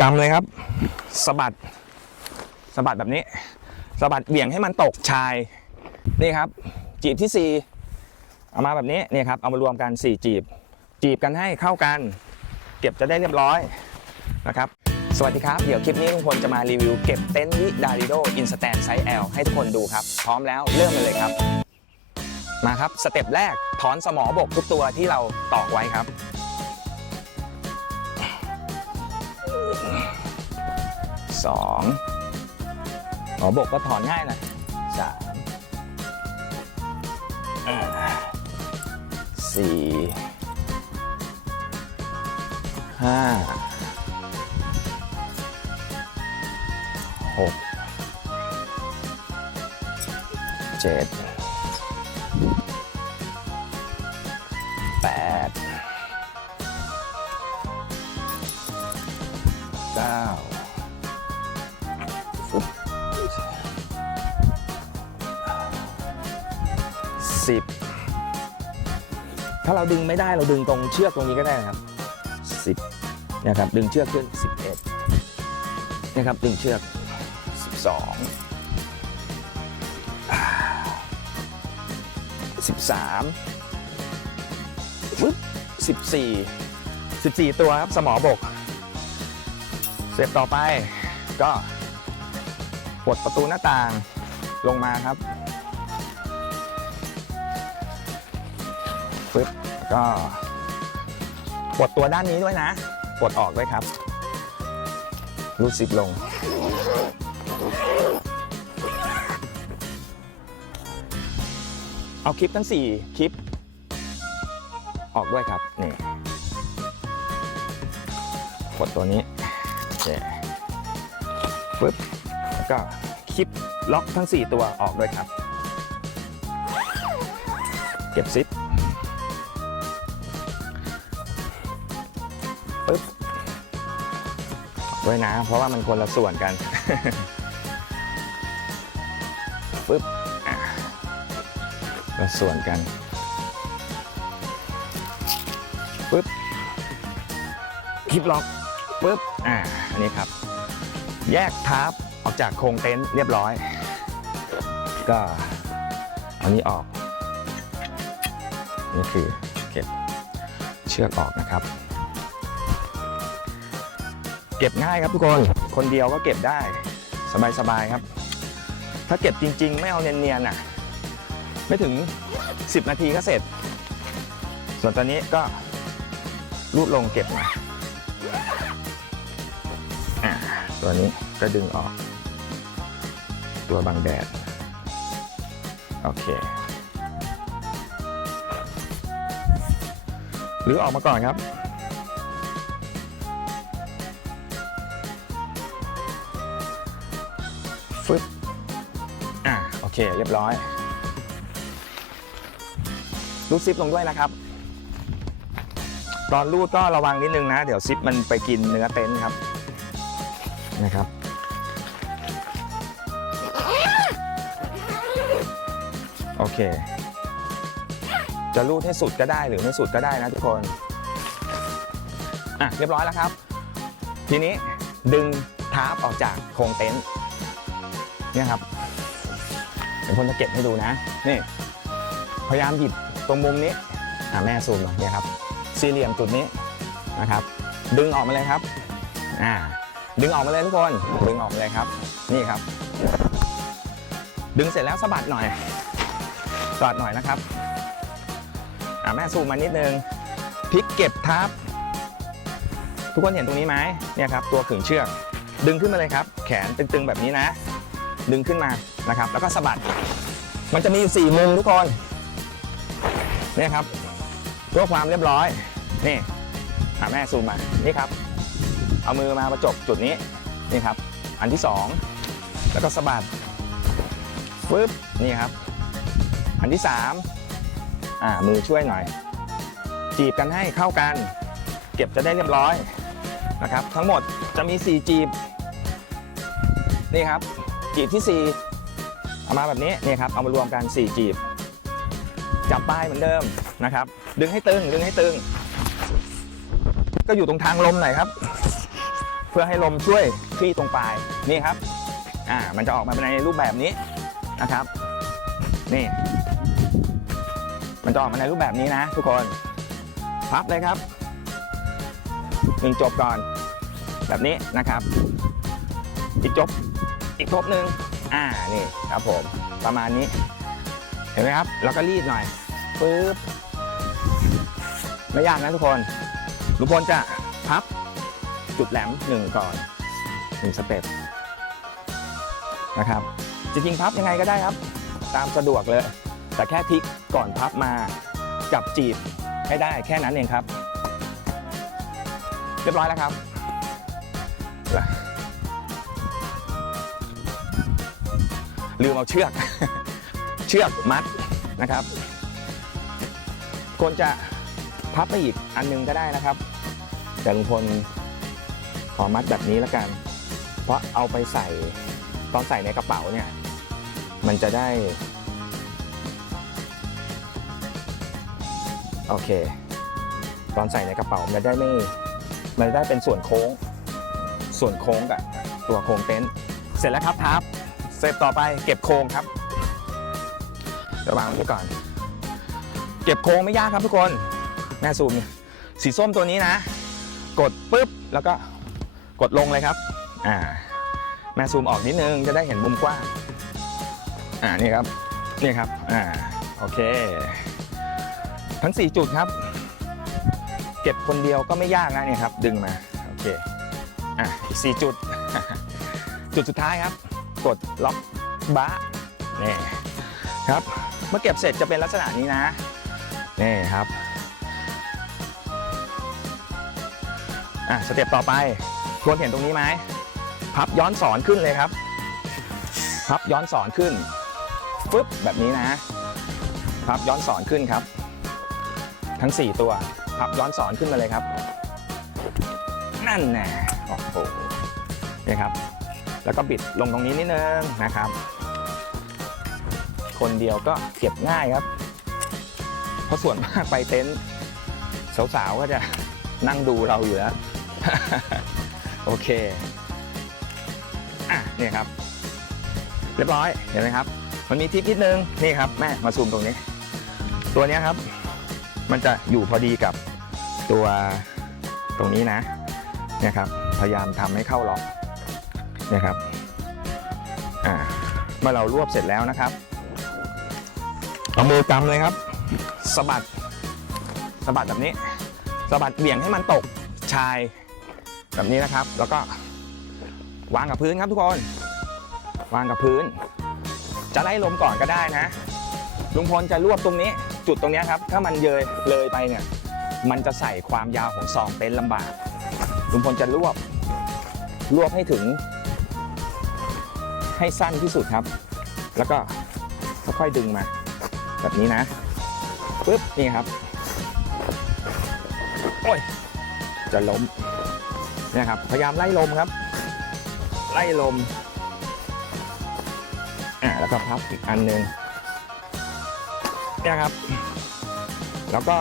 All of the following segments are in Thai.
จำเลยครับสะบัดสะบัดแบบนี้สะบัดเบี่ยงให้มันตกชายนี่ครับ จีบที่ 4 เอามาแบบนี้นี่ครับเอามารวมกัน 4 จีบ จีบกันให้เข้ากัน เก็บจะได้เรียบร้อยนะครับ สวัสดีครับ เดี๋ยวคลิปนี้ลุงพลจะมารีวิวเก็บเต็นท์วิดาริโดอินสแตนไซส์ L ให้ทุกคนดูครับ พร้อมแล้วเริ่มกันเลยครับ มาครับ สเต็ปแรกถอนสมอบกทุกตัวที่เราตอกไว้ครับ สองหมอบกก็ถอนง่ายนะสามสี่ห้าหกเจ็ด 10 ถ้าเราดึงไม่ได้เราดึงตรงเชือกตรงนี้ก็ได้นะครับ 10นะครับดึงเชือกขึ้น 11นะครับดึงเชือก 12 13วึบ14 14 ตัวครับสมอบก เสร็จต่อไปก็ปลดประตูหน้าต่างลงมาครับ ปึ๊บก็ปลดตัวด้านนี้ด้วยนะปลดออกด้วยครับ รูดซิปลง เอาคลิปทั้ง 4 คลิป ออกด้วยครับ นี่กดตัวนี้โอเคปึ๊บแล้วก็คลิปล็อกทั้ง 4 ตัวออกด้วยครับ เก็บซิป ปึ๊บด้วยนะ เพราะว่ามันคนละส่วนกันปึ๊บละส่วนกันปึ๊บคลิปล็อกปึ๊บอ่าอันนี้ครับ แยกทาร์ปออกจากโครงเต็นท์เรียบร้อย ก็เอานี้ออก นี่คือเก็บเชือกออกนะครับ เก็บง่ายครับทุกคน คนเดียวก็เก็บได้สบายๆครับ ถ้าเก็บจริง ๆ ไม่เอาเนียนๆน่ะ ไม่ถึง 10 นาทีก็เสร็จ ส่วนตอนนี้ก็รูดลงเก็บมาอ่าตัวนี้ก็ดึงออก ตัวบังแดด โอเค หรือออกมาก่อนครับ ฟึบอะโอเค เรียบร้อยรูดซิปลงด้วยนะครับ ตอนรูดก็ระวังนิดนึงนะ เดี๋ยวซิปมันไปกินเนื้อเต็นท์ครับนะครับ โอเค จะรูดให้สุดก็ได้หรือไม่สุดก็ได้นะทุกคน อะ เรียบร้อยแล้วครับ ทีนี้ดึงทาร์ปออกจากโครงเต็นท์ เนี่ยครับเดี๋ยวผมจะเก็บให้ดูนะนี่พยายามหยิบตรงมุมนี้อะแม่ซูมมาเนี่ยครับ สี่เหลี่ยมจุดนี้นะครับ ดึงออกมาเลยครับอ่าดึงออกมาเลยทุกคนดึงออกมาเลยครับ นี่ครับ ดึงเสร็จแล้วสะบัดหน่อยสะบัดหน่อยนะครับอะแม่ซูมมานิดนึงพลิกเก็บทับทุกคนเห็นตรงนี้ไหมเนี่ยครับ ตัวขึงเชือก ดึงขึ้นมาเลยครับ แขนตึงๆแบบนี้นะ ดึงขึ้นมานะครับ แล้วก็สะบัด มันจะมีอยู่สี่มุมทุกคนเนี่ยครับเพื่อความเรียบร้อย นี่อะแม่ซูมมา นี่ครับ เอามือมาประจบจุดนี้ นี่ครับ อันที่สองแล้วก็สะบัดฟึบนี่ครับ อันที่สามอ่า มือช่วยหน่อย จีบกันให้เข้ากัน เก็บจะได้เรียบร้อยนะครับ ทั้งหมดจะมี 4 จีบ นี่ครับ จีบที่ 4 เอามาแบบนี้นี่ครับเอามารวมกัน 4 จีบ จับป้ายเหมือนเดิมนะครับ ดึงให้ตึงดึงให้ตึง ก็อยู่ตรงทางลมหน่อยครับ เพื่อให้ลมช่วยคลี่ตรงปลายนี่ครับอ่ามันจะออกมาเป็นในรูปแบบนี้นะครับ นี่ มันจะออกมาในรูปแบบนี้นะ ทุกคนพับเลยครับหนึ่งจบก่อน แบบนี้นะครับอีกจบ อีกทบหนึ่งอ่านี่ครับผมประมาณนี้ เห็นไหมครับ แล้วก็รีดหน่อยปึ๊บไม่ยากนะทุกคนทุกคนจะพับจุดแหลมหนึ่งก่อนหนึ่งสเต็ปนะครับจริงๆพับยังไงก็ได้ครับ ตามสะดวกเลย แต่แค่พลิกก่อนพับมาจับจีบให้ได้แค่นั้นเองครับ เรียบร้อยแล้วครับ ลืมเอาเชือก เชือกมัดนะครับควรจะพับไปอีกอันหนึงก็ได้นะครับ แต่ลุงพลขอมัดแบบนี้แล้วกัน เพราะเอาไปใส่ตอนใส่ในกระเป๋าเนี่ย มันจะได้ โอเค ตอนใส่ในกระเป๋ามันจะได้ไม่มันจะได้เป็นส่วนโค้ง ส่วนโค้งกับตัวโค้งเต็นท์เสร็จแล้วครับทับ เสร็จต่อไปเก็บโค้งครับเดี๋ยววางไว้ก่อน เก็บโค้งไม่ยากครับทุกคนแม่ซูมสีส้มตัวนี้นะ กดปุ๊บแล้วก็กดลงเลยครับอ่าแม่ซูมออกนิดนึงจะได้เห็นมุมกว้างอ่านี่ครับนี่ครับอ่าโอเค ทั้ง 4 จุดครับ เก็บคนเดียวก็ไม่ยากนะเนี่ยครับ ดึงมาโอเคอะอีก4จุด จุดสุดท้ายครับ กดล็อกบ้านี่ครับเมื่อเก็บเสร็จจะเป็นลักษณะนี้นะนี่ครับอะสเต็ปต่อไปควรเห็นตรงนี้ไหมพับย้อนสอนขึ้นเลยครับพับย้อนสอนขึ้นปึ๊บแบบนี้นะพับย้อนสอนขึ้นครับ ทั้ง 4 ตัวพับย้อนสอนขึ้นมาเลยครับ นั่นแน่โอ้โหนี่ครับ แล้วก็บิดลงตรงนี้นิดนึงนะครับ คนเดียวก็เก็บง่ายครับ เพราะส่วนมากไปเต็นท์สาวๆก็จะนั่งดูเราอยู่แล้ว โอเคอะเนี่ยครับ เรียบร้อยเห็นไหมครับ มันมีทิปนิดนึงนี่ครับแม่มาซูมตรงนี้ ตัวนี้ครับ มันจะอยู่พอดีกับตัวตรงนี้นะเนี่ยครับ พยายามทำให้เข้าล็อก นี่ยครับอ่าเมื่อเรารวบเสร็จแล้วนะครับเอามือกำเลยครับสะบัดสะบัดแบบนี้สะบัดเบี่ยงให้มันตกชายแบบนี้นะครับ แล้วก็วางกับพื้นครับทุกคน วางกับพื้น จะไล่ลมก่อนก็ได้นะลุงพลจะรวบตรงนี้จุดตรงนี้ครับ ถ้ามันเยยเลยไปเนี่ย มันจะใส่ความยาวของซองเต็นท์ลำบากลุงพลจะรวบรวบให้ถึง ให้สั้นที่สุดครับ แล้วก็ค่อยๆดึงมา แบบนี้นะปึ๊บนี่ครับโอ้ยจะล้มเนี่ยครับพยายามไล่ลมครับ ไล่ลมอ่าแล้วก็พับอีกอันหนึ่งเนี่ยครับ แล้วก็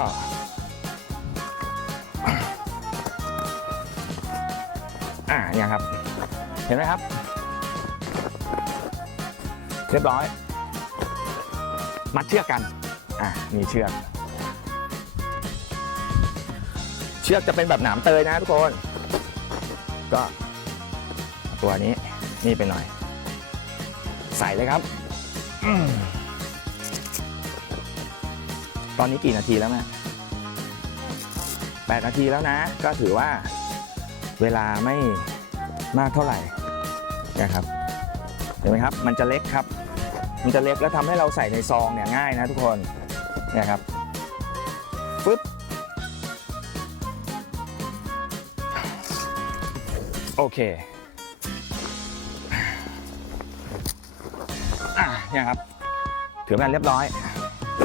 อ่าเนี่ยครับ เห็นไหมครับ เรียบร้อย มัดเชือกกัน อะมีเชือก เชือกจะเป็นแบบหนามเตยนะทุกคน ก็ตัวนี้นี่ไปหน่อย ใส่เลยครับอตอนนี้กี่นาทีแล้วแม่แปดนาทีแล้วนะ ก็ถือว่าเวลาไม่มากเท่าไหร่นะครับ เห็นไหมครับ มันจะเล็กครับ มันจะเล็กแล้วทำให้เราใส่ในซองเนี่ยง่ายนะทุกคนเนี่ยครับปึ๊บโอเคอะเนี่ยครับถือเป็นอันเรียบร้อย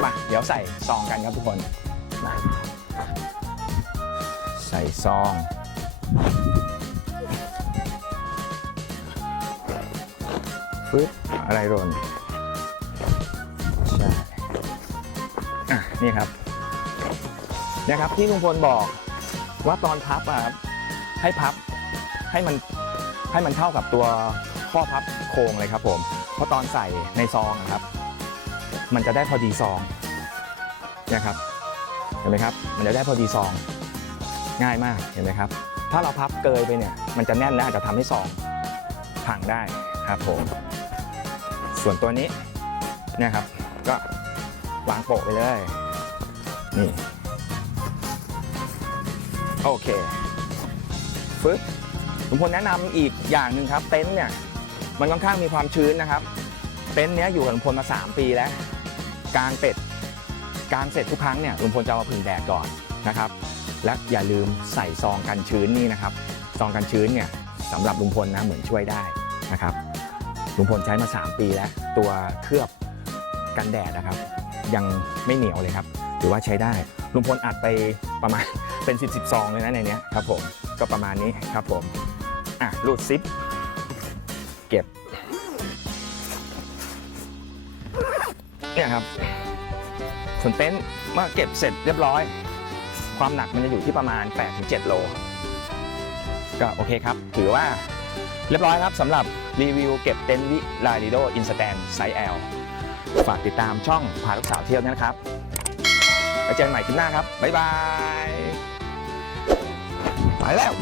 มาเดี๋ยวใส่ซองกันครับทุกคนมาใส่ซองฟึบอะไรหล่น นี่ครับนี่ยครับที่ลุงพลบอกว่าตอนพับอะครับให้พับให้มันให้มันเท่ากับตัวข้อพับโครงเลยครับผม เพราะตอนใส่ในซองครับ มันจะได้พอดีซองนี่ยครับเห็นไหมครับ มันจะได้พอดีซอง ง่ายมากเห็นไหมครับ ถ้าเราพับเกยไปเนี่ย มันจะแน่นและอาจจะทำให้ซองพังได้ครับผม ส่วนตัวนี้นี่ยครับ ก็วางโปะไปเลย นี่ โอเคฟึบผมควรแนะนำอีกอย่างหนึ่งครับ เต็นท์เนี่ย มันค่อนข้างมีความชื้นนะครับ เต็นท์เนี้ยอยู่กับลุงพลมา 3 ปีแล้วกางเป็ดกางเสร็จทุกครั้งเนี่ยลุงพลจะเอามาผึ่งแดดก่อนนะครับ และอย่าลืมใส่ซองกันชื้นนี่นะครับ ซองกันชื้นเนี่ยสำหรับลุงพลนะเหมือนช่วยได้นะครับลุงพลใช้มา 3 ปีแล้ว ตัวเคลือบกันแดดนะครับ ยังไม่เหนียวเลยครับ ถือว่าใช้ได้ลุงพลอัดไปประมาณเป็น10 10ซองเลยนะในนี้ครับผมก็ประมาณนี้ครับผมอะรูดซิป เก็บเนี่ยครับส่วนเต็นท์เมื่อเก็บเสร็จเรียบร้อย ความหนักมันจะอยู่ที่ประมาณ 8-7 โล ก็โอเคครับ ถือว่าเรียบร้อยครับสำหรับรีวิวเก็บเต็นท์วิลาดิโดอินสแตนไซส์ L ฝากติดตามช่องพาลูกสาวเที่ยวนะครับ ไปเจอกันใหม่คลิปหน้าครับ บ๊ายบาย ไปแล้ว